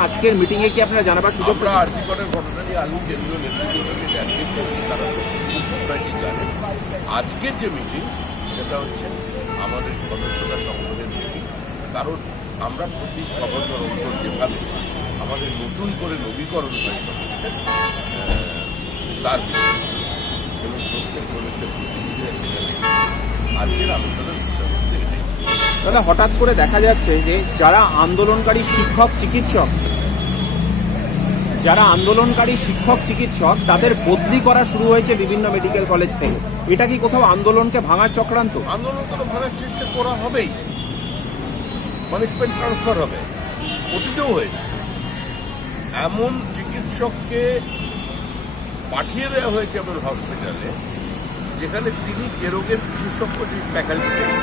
আজকের মিটিং এ কি আপনারা জানাবার সুযোগ আমরা আর্থিকটের ঘটনা নিয়ে আমি কেন্দ্রীয় নেতৃত্বকে সত্যি জানেন আজকের যে মিটিং সেটা হচ্ছে আমাদের সদস্যতা সংগ্রহের মিটিং কারণ আমরা প্রতি ছ বছর অন্তর যেভাবে আমাদের নতুন করে নবীকরণ হয় তার এবং প্রত্যেক সদস্যের প্রতিনিধিরা আজকের ছিল। দাদা, হঠাৎ করে দেখা যাচ্ছে যে যারা আন্দোলনকারী শিক্ষক, চিকিৎসক, যারা আন্দোলনকারী শিক্ষক, চিকিৎসক, তাদের বদলি করা শুরু হয়েছে বিভিন্ন মেডিকেল কলেজ থেকে। এটা কি কোথাও আন্দোলনকে ভাঙার চক্রান্ত? আন্দোলন তো ভাঙার চেষ্টা করা হবেই। পানিশমেন্ট ট্রান্সফার হবে। অতীতেও হয়েছে। এমন চিকিৎসককে পাঠিয়ে দেওয়া হয়েছে এমন হসপিটালে যেখানে তিনি যে রোগের বিশেষজ্ঞ, সেই ফ্যাকাল্টিতে এটা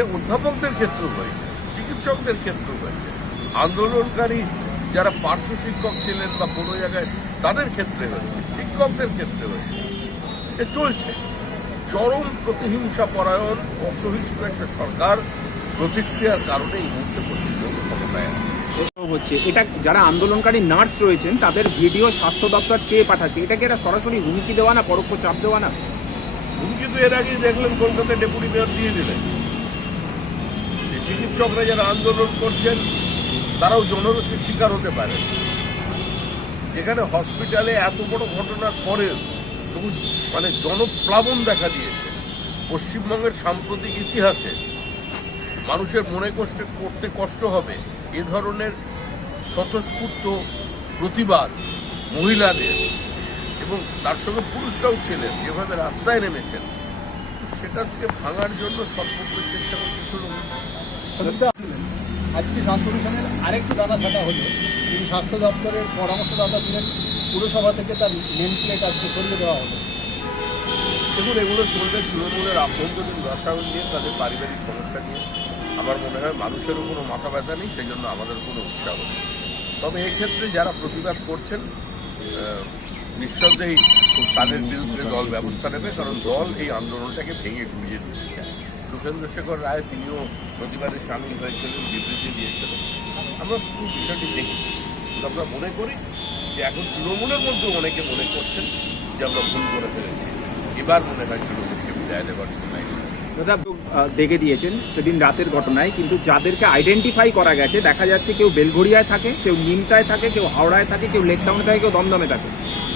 অধ্যাপকদের ক্ষেত্রেও হয়েছে চিকিৎসকদের ক্ষেত্রেও হয়েছে। আন্দোলনকারী যারা পার্শ্ব শিক্ষক ছিলেন বা কোনো জায়গায় তাদের ক্ষেত্রে হয়েছে শিক্ষকদের ক্ষেত্রে হয়েছে। এ চলছে। চরম প্রতিহিংসা পরায়ণ অসহিষ্ণু একটা সরকার প্রতিক্রিয়ার কারণে এই মুহূর্তে পশ্চিমবঙ্গ ক্ষমতায় আছে। হচ্ছে এটা যারা আন্দোলনকারী নার্স রয়েছেন তাদের ভিডিও স্বাস্থ্য দপ্তর চেয়ে পাঠাচ্ছে এটা কি এটা সরাসরি হুমকি দেওয়া না পরোক্ষ চাপ দেওয়া না? হুমকি তো এর আগেই দেখলেন কলকাতায় ডেপুটি মেয়র দিয়ে দিলেন। চিকিৎসকরা যারা আন্দোলন করছেন, তারাও জনরসের শিকার হতে পারে। যেখানে হসপিটালে এত বড় ঘটনার পরে তবু মানে জনপ্লাবন দেখা দিয়েছে। পশ্চিমবঙ্গের সাম্প্রতিক ইতিহাসে মানুষের মনে কষ্ট করতে কষ্ট হবে। এ ধরনের স্বতঃস্ফূর্ত প্রতিবাদ মহিলাদের এবং তার সঙ্গে পুরুষরাও ছিলেন, যেভাবে রাস্তায় নেমেছেন, সেটা থেকে ভাঙার জন্য সর্বোপরি চেষ্টা করতে আজকে স্বাস্থ্য মিশনের আরেকটি দানা ছাটা হলো তিনি স্বাস্থ্য দপ্তরের পরামর্শদাতা ছিলেন। পুরসভা থেকে তার নেম প্লেট আজকে সরিয়ে দেওয়া হলো। দেখুন, এগুলো চলবে তৃণমূলের আভ্যন্তরীণ রসায়ন নিয়ে, তাদের পারিবারিক সমস্যা নিয়ে। আমার মনে হয় মানুষেরও কোনো মাথা ব্যথা নেই, সেই জন্য আমাদের কোনো উৎসাহ নেই। তবে এক্ষেত্রে যারা প্রতিবাদ করছেন নিঃসন্দেহেই তাদের বিরুদ্ধে দল ব্যবস্থা নেবে, কারণ দল এই আন্দোলনটাকে ভেঙে গুঁড়িয়ে দিতে চায় সুখেন্দ্র শেখর রায় তিনিও প্রতিবাদে সামিল হয়েছিলেন, বিবৃতি দিয়েছিলেন। আমরা পুরো বিষয়টি দেখছি কিন্তু আমরা মনে করি যে এখন তৃণমূলের মধ্যে অনেকে মনে করছেন যে আমরা ভুল করে ফেলেছি। এবার মনে হয় তৃণমূলকে বিদায় দেওয়ার সময় দেখে দিয়েছেন সেদিন রাতের ঘটনায়, কিন্তু যাদেরকে আইডেন্টিফাই করা গেছে, দেখা যাচ্ছে কেউ বেলঘড়িয়ায় থাকে, কেউ নিমটায় থাকে, কেউ হাওড়ায় থাকে, কেউ লেক টাউনে থাকে কেউ দমদমে থাকে।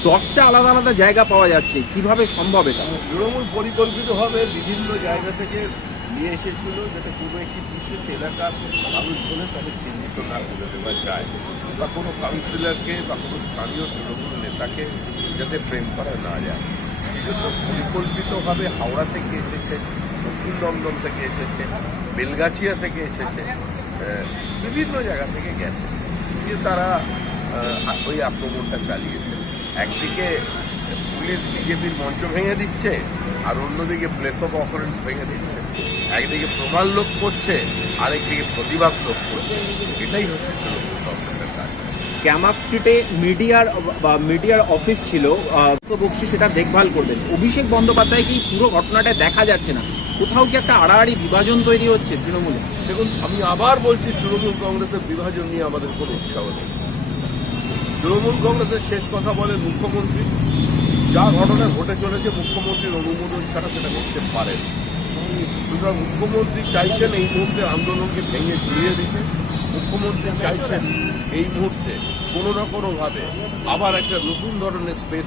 দশটা আলাদা আলাদা জায়গা পাওয়া যাচ্ছে। কীভাবে সম্ভব এটা? তৃণমূল পরিকল্পিতভাবে বিভিন্ন জায়গা থেকে নিয়ে এসেছিল যাতে কোনো একটি বিশেষ এলাকার মানুষ বলে তাদের চিহ্নিত না করে দেওয়া যায় বা কোনো কাউন্সিলরকে বা কোনো স্থানীয় তৃণমূল নেতাকে যাতে ফ্রেম করা না যায়। সেই জন্য পরিকল্পিতভাবে হাওড়া থেকে এসেছে, দক্ষিণ দমদম থেকে এসেছে, বেলগাছিয়া থেকে এসেছে বিভিন্ন জায়গা থেকে গেছে। তারা ওই আক্রমণটা চালিয়েছে। একদিকে পুলিশ বিজেপির মঞ্চ ভেঙে দিচ্ছে আর অন্যদিকে প্লেস অফ অকারেন্স ভেঙে দিচ্ছে। একদিকে প্রমাণ লোক করছে আরেকদিকে প্রতিবাদ লোক করছে। এটাই হচ্ছে ক্যামাক স্ট্রিটে মিডিয়ার বা মিডিয়ার অফিস ছিল বক্সি সেটা দেখভাল করবেন। অভিষেক বন্দ্যোপাধ্যায় কি পুরো ঘটনাটা দেখা যাচ্ছে না? কোথাও কি একটা আড়াআড়ি বিভাজন তৈরি হচ্ছে তৃণমূলে? দেখুন আমি আবার বলছি তৃণমূল কংগ্রেসের বিভাজন নিয়ে আমাদের কোনো উৎসাহ নেই। তৃণমূল কংগ্রেসের শেষ কথা বলেন মুখ্যমন্ত্রী। যা ঘটনা ঘটে চলেছে মুখ্যমন্ত্রীর অনুমোদন ছাড়া সেটা করতে পারেন সুতরাং মুখ্যমন্ত্রী চাইছেন এই মুহূর্তে আন্দোলনকে ভেঙে ঘুরিয়ে দিতে। মুখ্যমন্ত্রী চাইছেন এই মুহূর্তে কোনো না কোনোভাবে আবার একটা নতুন ধরনের স্পেস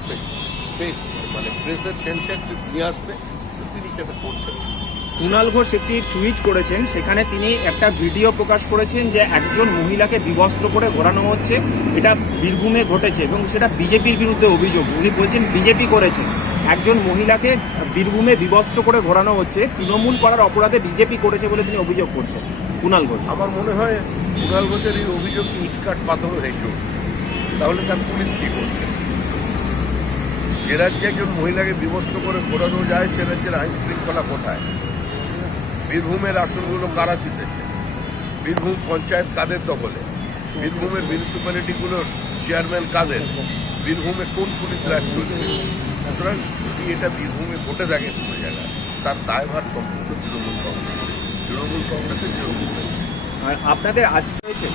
স্পেস মানে প্রেসের সেন্সারশিপ নিয়ে আসতে। তিনি সেটা করছেন কুণাল ঘোষ একটি টুইট করেছেন। সেখানে তিনি একটা ভিডিও প্রকাশ করেছেন যে একজন মহিলাকে বিবস্ত্র করে ঘোরানো হচ্ছে। এটা বীরভূমে ঘটেছে এবং সেটা বিজেপির বিরুদ্ধে অভিযোগ। উনি বলছেন, বিজেপি করেছে। একজন মহিলাকে বীরভূমে বিবস্ত্র করে ঘোরানো হচ্ছে। তৃণমূল করার অপরাধে বিজেপি করেছে বলে তিনি অভিযোগ করছেন। কুণাল ঘোষ। আমার মনে হয় কুণাল ঘোষের এই অভিযোগ ইটকাট পাথর হেসু তাহলে তার পুলিশ কি করছে? যে রাজ্যে একজন মহিলাকে বিবস্ত্র করে ঘোরানো যায়, সে রাজ্যের আইন শৃঙ্খলা কোথায়? বীরভূমের আসনগুলো কারা জিতেছে? বীরভূম পঞ্চায়েত কাদের দখলে? বীরভূমের মিউনিসিপ্যালিটিগুলোর চেয়ারম্যান কাদের? বীরভূমে কোন পুলিশ রাজ চলছে? সুতরাং যদি এটা বীরভূমে ঘটে থাকে কোনো জায়গায় তার দায়ভার সম্পূর্ণ তৃণমূল কংগ্রেস তৃণমূল কংগ্রেসের তৃণমূল আর আপনাদের আজকে হয়েছে?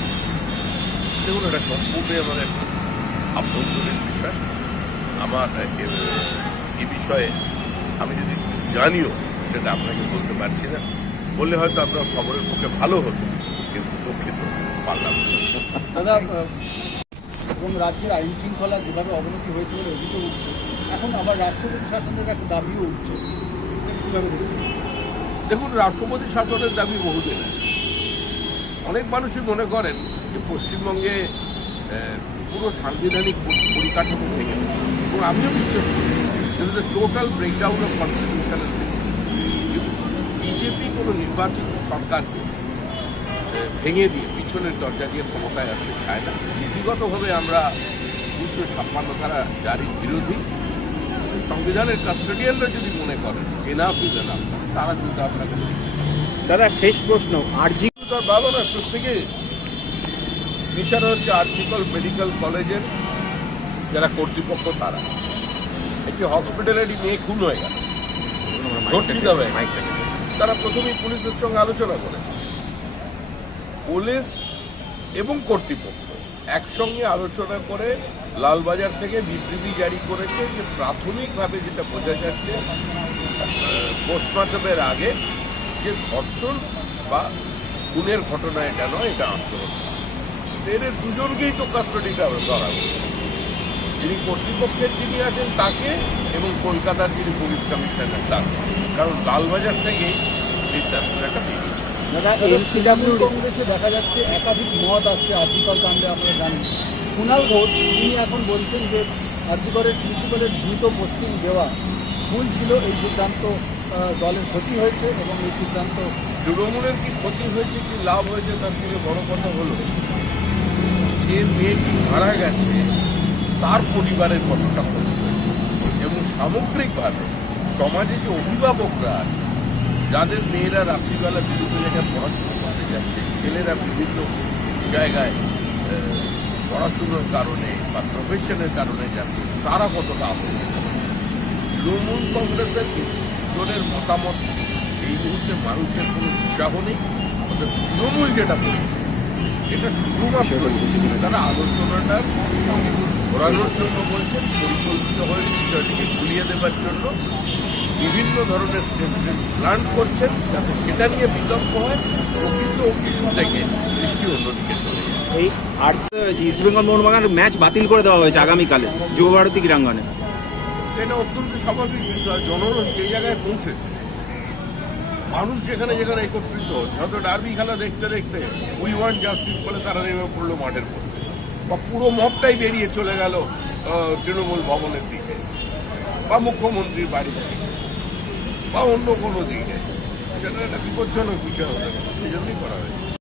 দেখুন এটা সম্পূর্ণই আমার একটা আভ্যন্তরীণ বিষয়। আমার এ বিষয়ে আমি যদি জানিও সেটা আপনাকে বলতে পারছি না। বললে হয়তো আপনার খবরের পক্ষে ভালো হতো কিন্তু দুঃখিত পারলাম এবং রাজ্যের আইন শৃঙ্খলা যেভাবে অবনতি হয়েছে বলে অভিযোগ উঠছে এখন আবার রাষ্ট্রপতি শাসনের একটা দাবিও উঠছে কীভাবে দেখুন রাষ্ট্রপতি শাসনের দাবি বহুদিন। অনেক মানুষই মনে করেন যে পশ্চিমবঙ্গে পুরো সাংবিধানিক পরিকাঠামো গেছে। এবং আমিও বিশ্বাস করি টোটাল ব্রেকডাউন অফ কনস্টিটিউশনের কোনো নির্বাচিত সরকারকে ভেঙে দিয়ে পিছনের দরজা দিয়ে ক্ষমতায় আসতে চায় না। নীতিগতভাবে আমরা দুশো ছাপ্পান্ন ধারা জারির বিরোধী। সংবিধানের কাস্টোডিয়ানরা যদি মনে করেন এনাফ ইজ এনাফ তারা কিন্তু আপনাকে দাদা শেষ প্রশ্ন আরজি তার ভালো না প্রত্যেকে বিষয় হচ্ছে আর্টিকল মেডিকেল কলেজের যারা কর্তৃপক্ষ তারা। একটি হসপিটালেরই মেয়ে খুন হয়ে গেল। ধর্ষিত হয়ে গেল। তারা প্রথমেই পুলিশের সঙ্গে আলোচনা করে। পুলিশ এবং কর্তৃপক্ষ একসঙ্গে আলোচনা করে, লালবাজার থেকে বিবৃতি জারি করেছে যে প্রাথমিকভাবে যেটা বোঝা যাচ্ছে পোস্টমর্টমের আগে যে ধর্ষণ বা খুনের ঘটনা এটা নয়, এটা আত্মহত্যা এদের দুজনকেই তো কাস্টডিটা ধরা। যিনি কর্তৃপক্ষের যিনি আছেন তাকে এবং কলকাতার যিনি পুলিশ কমিশনার তার কারণ লালবাজার থেকে এই স্যাম্পলটা বেরিয়েছে দাদা এনসিডাব্লিউ কংগ্রেসে দেখা যাচ্ছে একাধিক মত আসছে আর্জিকর কাণ্ডে আপনারা জানেন কুণাল ঘোষ তিনি এখন বলছেন যে আর্জিকরের প্রিন্সিপালের দ্রুত পোস্টিং দেওয়া ভুল ছিল। এই সিদ্ধান্ত দলের ক্ষতি হয়েছে এবং এই সিদ্ধান্ত তৃণমূলের কি ক্ষতি হয়েছে কি লাভ হয়েছে তার থেকে বড় কথা হলো যে মেয়েটি মারা গেছে তার পরিবারের কতটা ক্ষতি হয়েছে? এবং সামগ্রিকভাবে সমাজে যে অভিভাবকরা আছে, যাদের মেয়েরা রাত্রিবেলা বিভিন্ন জায়গায় পড়াশোনা করতে যাচ্ছে, ছেলেরা বিভিন্ন জায়গায় পড়াশুনোর কারণে বা প্রফেশনের কারণে যাচ্ছে, তারা কতটা আহত? তৃণমূল কংগ্রেসের ভিতরের মতামত এই মুহূর্তে মানুষের কোনো উৎসাহ নেই অর্থাৎ তৃণমূল যেটা করেছে এটা শুধুমাত্র তারা আলোচনাটা ঘোরানোর জন্য বলছেন পরিকল্পিতভাবে বিষয়টিকে ঘুরিয়ে দেবার জন্য। বিভিন্ন ধরনের স্টেটমেন্ট প্ল্যান করছেন যাতে সেটা নিয়ে বিতর্ক হয় প্রকৃত ইস্যু থেকে দৃষ্টি অন্যদিকে চলে যায়। এই আর ইস্ট বেঙ্গল মোহনবাগান ম্যাচ বাতিল করে দেওয়া হয়েছে আগামীকালে যুবভারতী ক্রীড়াঙ্গনে। এটা অত্যন্ত স্বাভাবিক বিষয় জনগণ যে জায়গায় পৌঁছেছে। মানুষ যেখানে যেখানে একত্রিত হয়তো ডার্বি খেলা দেখতে দেখতে উই ওয়ান্ট জাস্টিস বলে তারা নেমে পড়ল মাঠের মধ্যে। বা পুরো মবটাই বেরিয়ে চলে গেল তৃণমূল ভবনের দিকে বা মুখ্যমন্ত্রীর বাড়ির দিকে। বা অন্য কোনো দিকে। সেটা একটা বিপজ্জনক বিষয় হতে সেই জন্যই করা হয়েছে।